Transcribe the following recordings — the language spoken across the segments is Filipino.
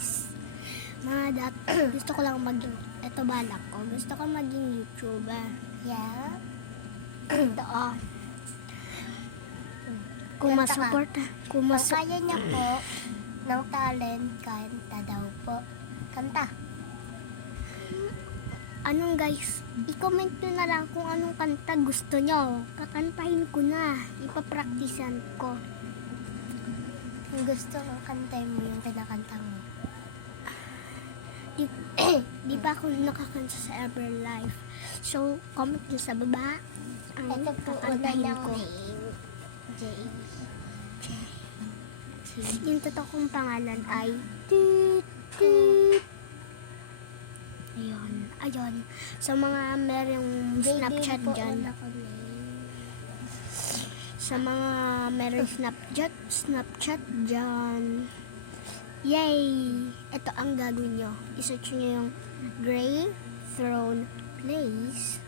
guys. Gusto ko lang maging, eto balak ko. Gusto ko maging YouTuber. Yeah. Ito Kung Kanta ka. masupport, kung Kung kaya niya po ng talent, kanta daw po. Kanta. anong guys, i-comment nyo na lang kung anong kanta gusto nyo. Kakantahin ko na. Ipapraktisan ko. Kung gusto ko, kantay mo yung kinakanta mo. Di pa ako nakakanta sa Everlife. So, comment nyo sa baba. Ang Ito po una kakantahin ng ko. name. J. Yung totoo kong pangalan ay Toot Toot. Ayun. Sa mga merong Snapchat po dyan. una ko name. Sa mga merong Snapchat dyan. Yay! Ito ang gagawin nyo. I-search nyo yung Gray Throne Place.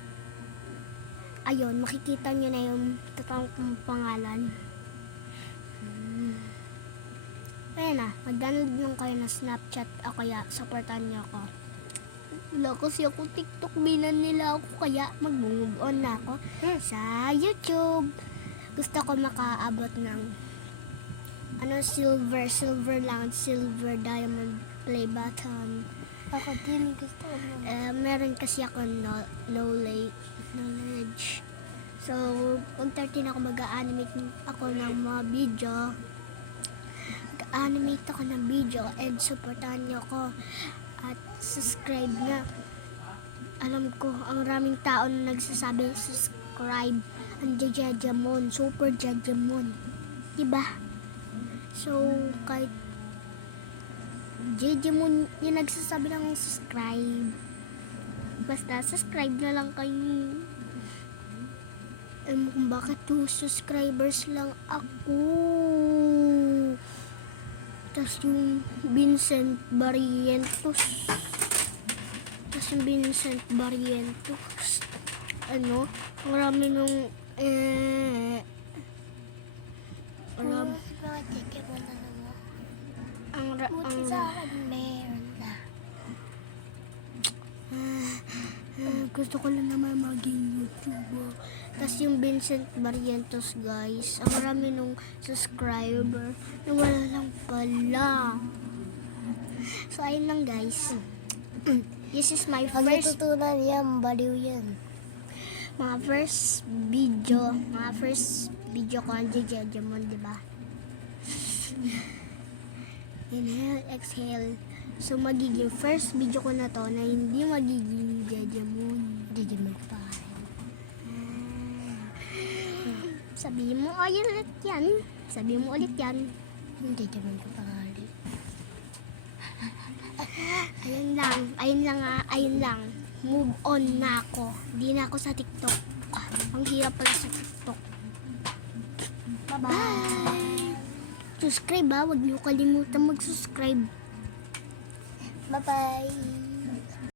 Ayun, makikita nyo na yung totoong kong pangalan. Ayan na, mag-download lang kayo ng Snapchat o kaya supportan nyo ako. Wala kasi ako TikTok, binan nila ako kaya mag-move on na ako sa YouTube. Gusto ko makaabot ng silver lang, silver diamond play button. Ako din gusto ko. Meron kasi ako knowledge. So, pag 13 ako mag-animate ako ng mga video. Mag-animate ako ng video and supportahan niyo ako. At subscribe nga. Alam ko, ang raming tao na nagsasabi subscribe. Ang Jajamon, super Jajamon. Diba? So, kahit Jajamon yung nagsasabi ng subscribe. Basta subscribe na lang kayo. Kung bakit 2 subscribers lang ako. Tapos yung Vincent Barrientos. Marami nung Buti sa akin, meron na. gusto ko lang naman maging YouTuber. Tapos yung Vincent Barrientos guys, ang marami nung subscriber na wala lang pala. So ayun lang guys. This is my Pag first natutunan yan, baliw yan. mga first video ko ang Jajamon, diba? Inhale, exhale. So magiging first video ko na to na hindi magiging Jajamon pa rin. Sabihin mo ulit yan. Hindi naman ko pangalit. Ayun lang. Move on na ako. Di na ako sa TikTok. Ang hirap pala sa TikTok. Bye-bye. Subscribe huwag niyo kalimutan mag-subscribe. Bye-bye.